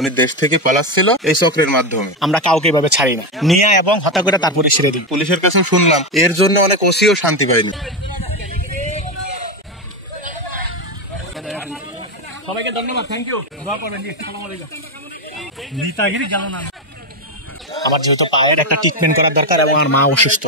উনি দেশ থেকে পালাচ্ছিল এই চক্রের মাধ্যমে। আমরা কাউকে এভাবে ছাড়ি না, নিয়ে এবং হত্যা করে তারপরে ছেড়ে দিই। পুলিশের কাছে শুনলাম এর জন্য অনেক ওসিও শান্তি পায়নি। সবাইকে ধন্যবাদ, থ্যাংক ইউ, দোয়া করবেন। নেতাগিরি গেল না। আমার যেহেতু পায়ের একটা ট্রিটমেন্ট করার দরকার এবং আমার মা অসুস্থ,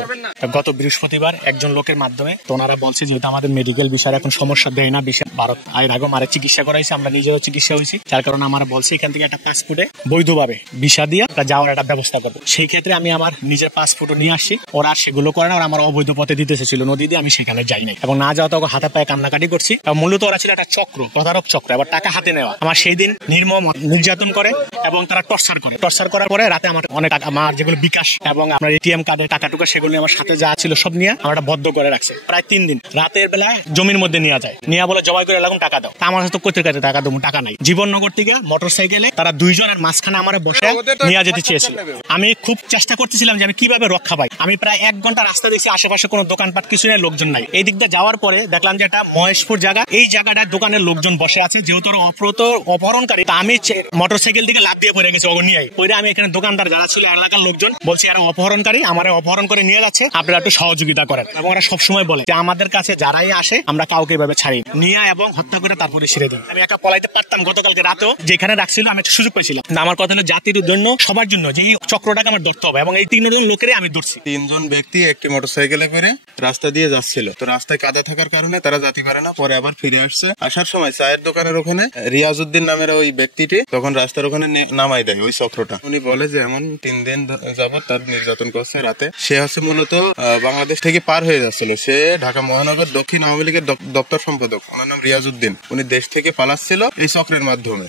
গত বৃহস্পতিবার একজন লোকের মাধ্যমে তো ওনারা বলছে যেহেতু আমাদের মেডিকেল বিষয়ে এখন সমস্যা দেয় না, ভারত আয়ের আগে মারে চিকিৎসা করাইছে, আমরা নিজেরও চিকিৎসা হয়েছি, যার কারণে আমার বলছে এখান থেকে একটা পাসপোর্টে বৈধভাবে ভিসা দিয়ে যাওয়ার একটা ব্যবস্থা করবো। সেই ক্ষেত্রে আমি আমার নিজের পাসপোর্টও নিয়ে আসছি, ওরা সেগুলো করে না, ওরা আমার অবৈধ পথে দিতে এসেছিল নদী দিয়ে, আমি সেখানে যাই নাই এবং না যাওয়া তো হাতে পায়ে কান্নাকাটি করছি। মূলত ওরা ছিল একটা চক্র, প্রতারক চক্র, আবার টাকা হাতে নেওয়া। আমার সেই দিন নির্মম নির্যাতন করে এবং তারা টর্চার করার পরে রাতে আমার অনেক আমার যেগুলো বিকাশ এবং আপনার এটিএম কার্ডের টাকা টুকা সেগুলো আমার সাথে যা ছিল সব নিয়ে আমরা বদ্ধ করে রাখছে প্রায় 3 দিন। রাতের বেলা জমির মধ্যে নিয়ে যায়, নিয়ে বলে জবাই করে এরকম টাকা দাও। আমার কাছে কোথের কাছে টাকা দেবো, টাকা নাই। জীবননগর থেকে মোটর সাইকেলে তারা 2 জনের মাঝখানে আমার বসে নিয়ে যেতে চেয়েছিল। আমি খুব চেষ্টা করতেছিলাম যে আমি কিভাবে রক্ষা পাই। আমি প্রায় 1 ঘন্টা রাস্তা দেখছি, আশেপাশে কোনো দোকানপাট কিছু নেই, লোকজন নাই। এই দিক দিয়ে যাওয়ার পরে দেখলাম যে একটা মহেশপুর জায়গা, এই জায়গাটায় দোকানের লোকজন বসে আছে, যেহেতু অপহরণকারী, তা আমি মোটর সাইকেল থেকে লাফ দিয়ে পড়ে গেছি নিয়ে। পরে আমি এখানে দোকানদার যারা ছিল এলাকার লোকজন বলছি এরা অপহরণকারী, আমার অপহরণ করে নিয়ে যাচ্ছে, আপনারা একটু সহযোগিতা করেন। এবং ওরা সবসময় বলে যে আমাদের কাছে যারাই আসে আমরা কাউকে এভাবে ছাড়ি, নিয়ে এবং হত্যা করে তারপরে ছেড়ে দিই। আমি একা পলাইতে পারতাম, গতকালকে রাতেও যেখানে রাখছিল আমি একটা সুযোগ পেয়েছিলাম। আমার কথা হলো জাতির জন্য সবার জন্য যে এই চক্রটাকে আমার ধরতে হবে এবং এই 3 জন লোকেরই আমি ধরছি। 3 জন ব্যক্তি একটি মোটর সাইকেলে করে রাস্তা দিয়ে যাচ্ছিল, তো রাস্তায় কাদা থাকার কারণে তারা যেতে পারে না, পরে আবার ফিরে আসছে। আসার সময় চায়ের দোকানের ওখানে রিয়াজউদ্দিন নামের ওই ব্যক্তিটি তখন রাস্তার ওখানে নামাই দেয় ওই চক্রটা। উনি বলে যে এমন 3 দিন যাবত তার নির্যাতন করছে রাতে। সে হচ্ছে মূলত বাংলাদেশ থেকে পার হয়ে যাচ্ছিল, সে ঢাকা মহানগর দক্ষিণ আওয়ামী লীগের দপ্তর সম্পাদক, ওনার নাম রিয়াজউদ্দিন। উনি দেশ থেকে পালাচ্ছিল এই চক্রের মাধ্যমে।